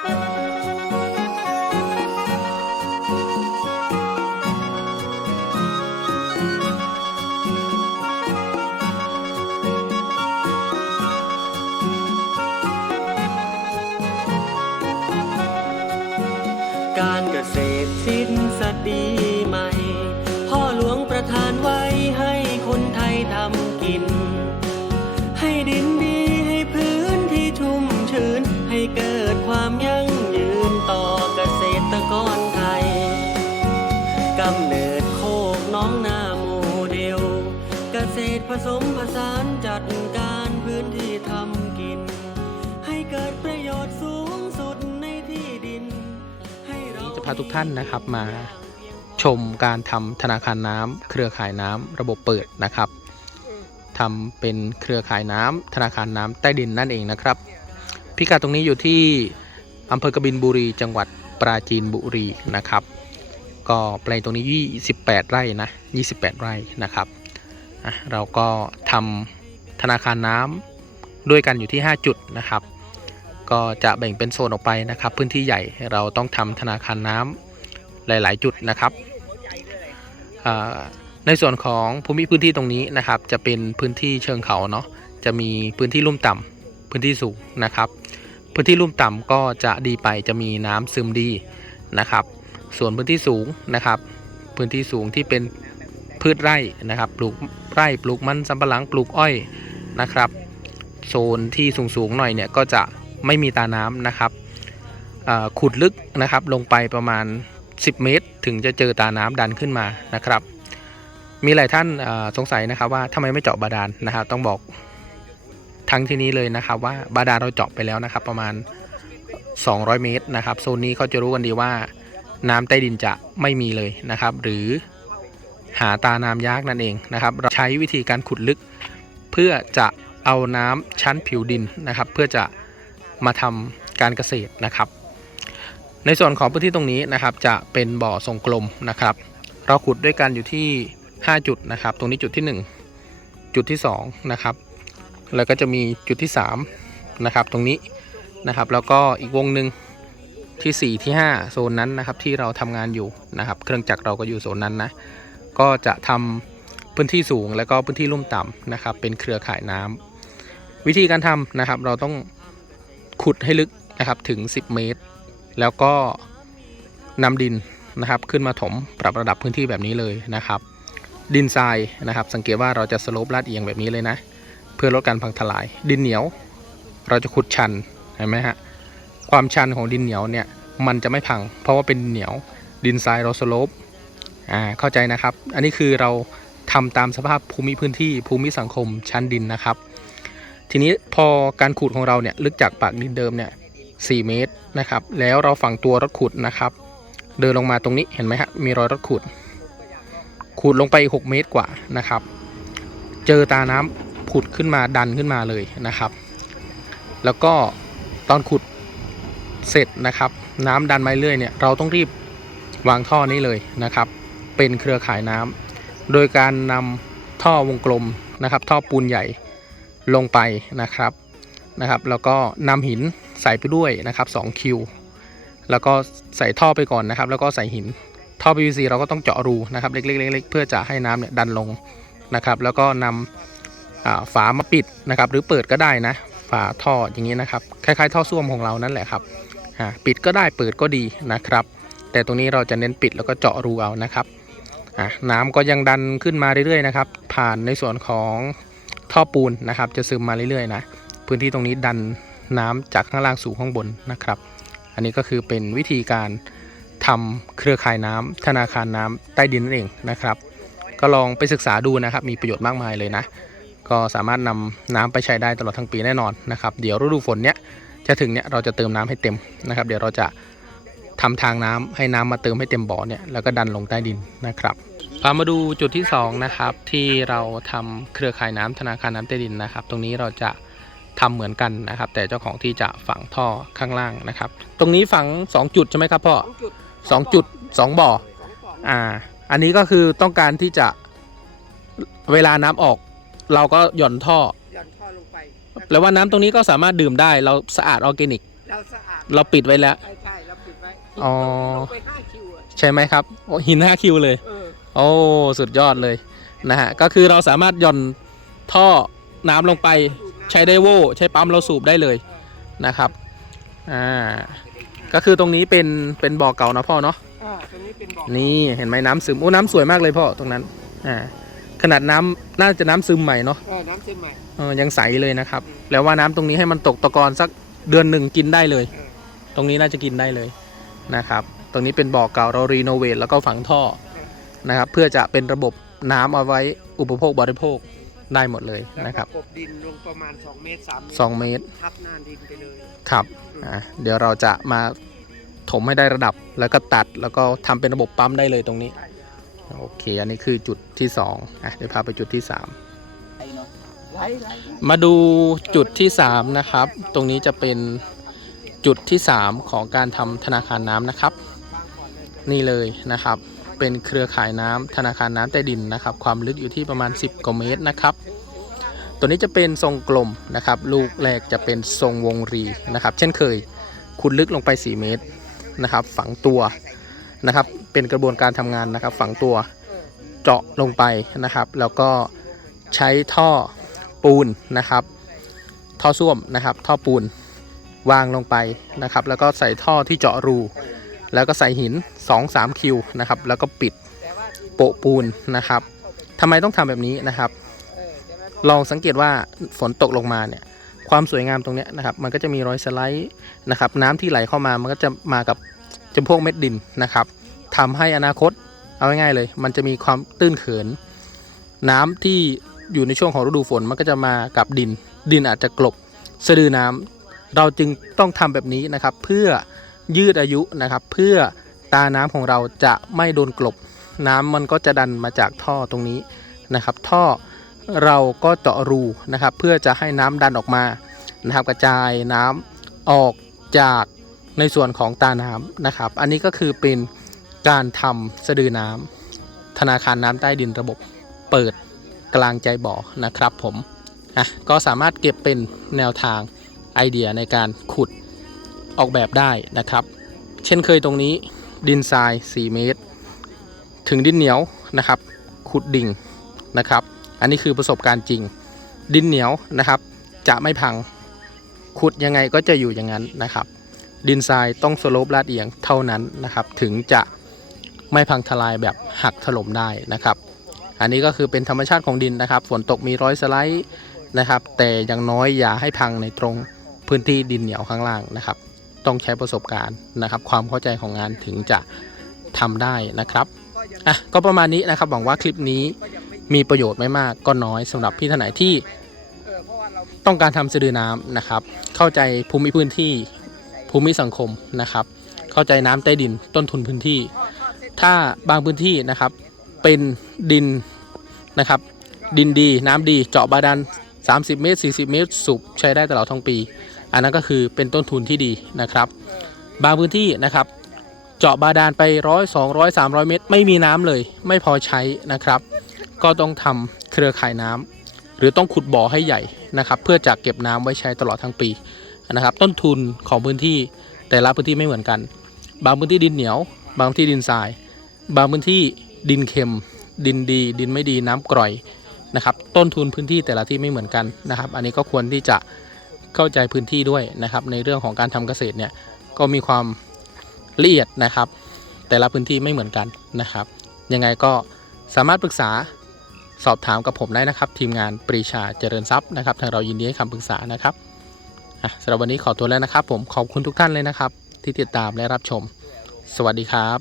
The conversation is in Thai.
การเกษตรสิ้นสดีใหม่ พ่อหลวงประทานไว้ให้คนไทยทำกิน กำเนิดโคกน้องนาโมเดล เกษตรผสมผสานจัดการพื้นที่ทำกิน ให้เกิดประโยชน์สูงสุดในที่ดิน ให้เราจะพาทุกท่านนะครับมาชมการทำธนาคารน้ำเครือข่ายน้ำระบบเปิดนะครับทำเป็นเครือข่ายน้ำธนาคารน้ำใต้ดินนั่นเองนะครับ พิกัดตรงนี้อยู่ที่อำเภอกบินบุรีจังหวัดปราจีนบุรีนะครับ ก็แปลงตรงนี้ 28 ไร่นะ 28 ไร่นะครับ เราก็ทำธนาคารน้ำด้วยกันอยู่ที่ 5 จุดนะครับ ก็จะแบ่งเป็นโซนออกไปนะครับ พื้นที่ใหญ่เราต้องทำธนาคารน้ำหลาย ๆ จุดนะครับในส่วนของภูมิพื้นที่ตรงนี้นะครับ จะเป็นพื้นที่เชิงเขาเนาะจะมีพื้นที่ลุ่มต่ำพื้นที่สูงนะครับ พื้นที่ลุ่มต่ำก็จะดีไปจะมีน้ำซึมดีนะครับ ส่วนพื้นที่สูงนะครับ พื้นที่สูงที่เป็นพืชไร่นะครับ ปลูกไร่ปลูกมันสำปะหลังปลูกอ้อยนะครับ โซนที่สูงๆหน่อยเนี่ยก็จะไม่มีตาน้ำนะครับขุดลึกนะครับลงไปประมาณ 10 เมตร ถึงจะเจอตาน้ำดันขึ้นมานะครับ มีหลายท่านสงสัยนะครับว่าทำไมไม่เจาะบาดาลนะครับ ต้องบอกทั้งที่นี้เลยนะครับว่าบาดาลเราเจาะไปแล้วนะครับ ประมาณ 200 เมตรนะครับ โซนนี้เขาจะรู้กันดีว่า น้ำใต้ดินจะไม่มีเลยนะครับ หรือหาตาน้ำยากนั่นเองนะครับ เราใช้วิธีการขุดลึก เพื่อจะเอาน้ำชั้นผิวดินนะครับ เพื่อจะมาทำการเกษตรนะครับ ในส่วนของพื้นที่ตรงนี้นะครับ จะเป็นบ่อทรงกลมนะครับ เราขุดด้วยกันอยู่ที่ 5 จุดนะครับ ตรงนี้จุดที่ 1 จุดที่2นะครับแล้วก็จะมีจุดที่3นะครับตรงนี้นะครับ แล้วก็อีกวงหนึ่ง ที่ 4 ที่ 5 โซนนั้นนะครับที่เราทำงานอยู่นะครับ เครื่องจักรเราก็อยู่โซนนั้นนะก็จะทำพื้นที่สูงแล้วก็พื้นที่ลุ่มต่ำนะครับ เป็นเครือข่ายน้ำวิธีการทำนะครับ เราต้องขุดให้ลึกนะครับถึง 10 เมตร แล้วก็นำดินนะครับขึ้นมาถมปรับระดับพื้นที่แบบนี้เลยนะครับ ดินทรายนะครับ สังเกตว่าเราจะสโลปลาดเอียงแบบนี้เลยนะ เพื่อลดการพังทลาย ดินเหนียว เราจะขุดชันเห็นไหมฮะ ความชันของดินเหนียวเนี่ยมันจะไม่พัง เพราะว่าเป็นเหนียวดินทรายเราสโลปอ่าเข้าใจนะครับ อันนี้คือเราทำตามสภาพภูมิพื้นที่ภูมิสังคมชั้นดินนะครับ ทีนี้พอการขุดของเราเนี่ยลึกจากปากดินเดิมเนี่ย4เมตรนะครับ แล้วเราฝังตัวรถขุดนะครับ เดินลงมาตรงนี้เห็นไหมฮะมีรอยรถขุดขุดลงไป 6 เมตรกว่านะครับ เจอตาน้ำผุดขึ้นมาดันขึ้นมาเลยนะครับ แล้วก็ตอนขุด เสร็จนะครับ น้ำดันมาเรื่อยเนี่ยเราต้องรีบวางท่อนี้เลยนะครับ เป็นเครือข่ายน้ำโดยการนำท่อวงกลมนะครับ ท่อปูนใหญ่ลงไปนะครับนะครับ แล้วก็นำหินใส่ไปด้วยนะครับ2คิวแล้วก็ใส่ท่อไปก่อนนะครับ แล้วก็ใส่หินท่อ PVC เราก็ต้องเจาะรูนะครับเล็กๆๆเพื่อจะให้น้ำเนี่ยดันลงนะครับ แล้วก็นำอ่าฝามาปิดนะครับ หรือเปิดก็ได้นะ ฝาท่ออย่างนี้นะครับ คล้ายๆ ท่อส้วมของเรานั่นแหละครับ ปิดก็ได้เปิดก็ดีนะครับ แต่ตรงนี้เราจะเน้นปิดแล้วก็เจาะรูเอานะครับน้ำก็ยังดันขึ้นมาเรื่อยๆนะครับ ผ่านในส่วนของท่อปูนนะครับ จะซึมมาเรื่อยๆนะ พื้นที่ตรงนี้ดันน้ำจากข้างล่างสู่ข้างบนนะครับ อันนี้ก็คือเป็นวิธีการทำเครือข่ายน้ำธนาคารน้ำใต้ดินนั่นเองนะครับ ก็ลองไปศึกษาดูนะครับ มีประโยชน์มากมายเลยนะ ก็สามารถนำน้ำไปใช้ได้ตลอดทั้งปีแน่นอนนะครับ เดี๋ยวฤดูฝนเนี้ย จะถึงเนี้ยเราจะเติมน้ำให้เต็มนะครับ เดี๋ยวเราจะทำทางน้ำให้น้ำมาเติมให้เต็มบ่อเนี่ยแล้วก็ดันลงใต้ดินนะครับพามาดูจุดที่สองนะครับที่เราทำเครือข่ายน้ำธนาคารน้ำใต้ดินนะครับ ตรงนี้เราจะทำเหมือนกันนะครับ แต่เจ้าของที่จะฝังท่อข้างล่างนะครับ ตรงนี้ฝัง 2 จุดใช่ไหมครับพ่อสองจุดสองจุดสองบ่อสองบ่ออ่า อันนี้ก็คือต้องการที่จะเวลาน้ำออก เราก็หย่อนท่อ หย่อนท่อลงไปแล้วว่าน้ำตรงนี้ก็สามารถดื่มได้ เราสะอาดออร์แกนิก เราสะอาดเราปิดไว้แล้ว ใช่ใช่เราปิดไว้อ๋อ ลงไปห้าคิวอะใช่ไหมครับโอ้หิน5คิวเลย เออโอ้สุดยอดเลยนะฮะก็คือเราสามารถหย่อนท่อน้ำลงไป ใช้ไดโวใช้ปั๊มเราสูบได้เลยนะครับอ่าก็คือตรงนี้เป็นเป็นบ่อเก่านะพ่อเนาะ อ่าตรงนี้เป็นบ่อนี่เห็นไหมน้ำซึมโอ้น้ำสวยมากเลยพ่อตรงนั้นอ่า ขนาดน้ำน่าจะน้ำซึมใหม่เนาะเออน้ำเส้นใหม่เออยังใสเลยนะครับ แล้วว่าน้ำตรงนี้ให้มันตกตะกอนสักเดือนหนึ่งกินได้เลย เออตรงนี้น่าจะกินได้เลยนะครับ ตรงนี้เป็นบ่อเก่าเรารีโนเวทแล้วก็ฝังท่อนะครับ เพื่อจะเป็นระบบน้ำเอาไว้อุปโภคบริโภคได้หมดเลยแล้วนะครับก็กบดินลงประมาณ 2 เมตร3เมตรสองเมตรทับหน้าดินไปเลยครับอะเดี๋ยวเราจะมาถมให้ได้ระดับแล้วก็ตัดแล้วก็ทำเป็นระบบปั๊มได้เลยตรงนี้ โอเค อันนี้คือจุดที่2อะเดี๋ยวพาไปจุดที่ไล่ไล่3มาดูจุดที่3นะครับ ตรงนี้จะเป็นจุดที่3ของการทำธนาคารน้ำนะครับ นี่เลยนะครับ เป็นเครือข่ายน้ำธนาคารน้ำใต้ดินนะครับ ความลึกอยู่ที่ประมาณ 10กว่าเมตรนะครับตัวนี้จะเป็นทรงกลมนะครับ ลูกแรกจะเป็นทรงวงรีนะครับ เช่นเคย ขุดลึกลงไป 4 เมตรนะครับ ฝังตัว นะครับ เป็นกระบวนการทำงานนะครับ ฝังตัวเจาะลงไปนะครับ แล้วก็ใช้ท่อปูนนะครับ ท่อส้วมนะครับ ท่อปูนวางลงไปนะครับ แล้วก็ใส่ท่อที่เจาะรู แล้วก็ใส่หิน 2-3 คิวนะครับ แล้วก็ปิดโปะปูนนะครับทำไมต้องทำแบบนี้นะครับ ลองสังเกตว่าฝนตกลงมาเนี่ย ความสวยงามตรงเนี้ยนะครับ มันก็จะมีรอยสไลด์นะครับ น้ำที่ไหลเข้ามา มันก็จะมากับ จำพวกเม็ดดินนะครับทำให้อนาคตเอาง่ายๆเลย มันจะมีความตื้นเขิน น้ำที่อยู่ในช่วงของฤดูฝนมันก็จะมากับดิน ดินอาจจะกลบสะดือน้ำเราจึงต้องทำแบบนี้นะครับ เพื่อยืดอายุนะครับ เพื่อตาน้ำของเราจะไม่โดนกลบ น้ำมันก็จะดันมาจากท่อตรงนี้นะครับ ท่อเราก็เจาะรูนะครับ เพื่อจะให้น้ำดันออกมานะครับ กระจายน้ำออกจาก ในส่วนของตาน้ำนะครับ อันนี้ก็คือเป็นการทำสะดือน้ำธนาคารน้ำใต้ดินระบบเปิดกลางใจบ่อนะครับผมอะก็สามารถเก็บเป็นแนวทางไอเดียในการขุดออกแบบได้นะครับ เช่นเคยตรงนี้ดินทราย 4 เมตร ถึงดินเหนียวนะครับ ขุดดิ่งนะครับ อันนี้คือประสบการณ์จริง ดินเหนียวนะครับ จะไม่พังขุดยังไงก็จะอยู่อย่างนั้นนะครับ ดินทรายต้องสโลปลาดเอียงเท่านั้นนะครับ ถึงจะไม่พังทลายแบบหักถล่มได้นะครับ อันนี้ก็คือเป็นธรรมชาติของดินนะครับ ฝนตกมีร้อยสไลด์นะครับ แต่อย่างน้อยอย่าให้พังในตรงพื้นที่ดินเหนียวข้างล่างนะครับ ต้องใช้ประสบการณ์นะครับ ความเข้าใจของงานถึงจะทำได้นะครับอะก็ประมาณนี้นะครับหวังว่าคลิปนี้มีประโยชน์ไม่มากก็น้อยสำหรับพี่ท่านไหนที่ต้องการทำสะดือน้ำนะครับ เข้าใจภูมิพื้นที่ ภูมิสังคมนะครับ เข้าใจน้ำใต้ดินต้นทุนพื้นที่ ถ้าบางพื้นที่นะครับเป็นดินนะครับ ดินดีน้ำดีเจาะบาดาล30 เมตร 40 เมตร สูบใช้ได้ตลอดทั้งปี อันนั้นก็คือเป็นต้นทุนที่ดีนะครับ บางพื้นที่นะครับ เจาะบาดาลไปร้อยสองร้อยสามร้อยเมตร ไม่มีน้ำเลยไม่พอใช้นะครับ ก็ต้องทำเครือข่ายน้ำหรือต้องขุดบ่อให้ใหญ่นะครับ เพื่อจะเก็บน้ำไว้ใช้ตลอดทั้งปี นะครับ ต้นทุนของพื้นที่แต่ละพื้นที่ไม่เหมือนกัน บางพื้นที่ดินเหนียว บางพื้นที่ดินทราย บางพื้นที่ดินเค็ม ดินดี ดินไม่ดีน้ำกร่อยนะครับ ต้นทุนพื้นที่แต่ละที่ไม่เหมือนกันนะครับ อันนี้ก็ควรที่จะเข้าใจพื้นที่ด้วยนะครับ ในเรื่องของการทำเกษตรเนี่ยก็มีความละเอียดนะครับ แต่ละพื้นที่ไม่เหมือนกันนะครับ ยังไงก็สามารถปรึกษาสอบถามกับผมได้นะครับ ทีมงานปรีชาเจริญทรัพย์นะครับ ทางเรายินดีให้คำปรึกษานะครับ สำหรับวันนี้ขอตัวแล้วนะครับ ผมขอบคุณทุกท่านเลยนะครับ ที่ติดตามและรับชม สวัสดีครับ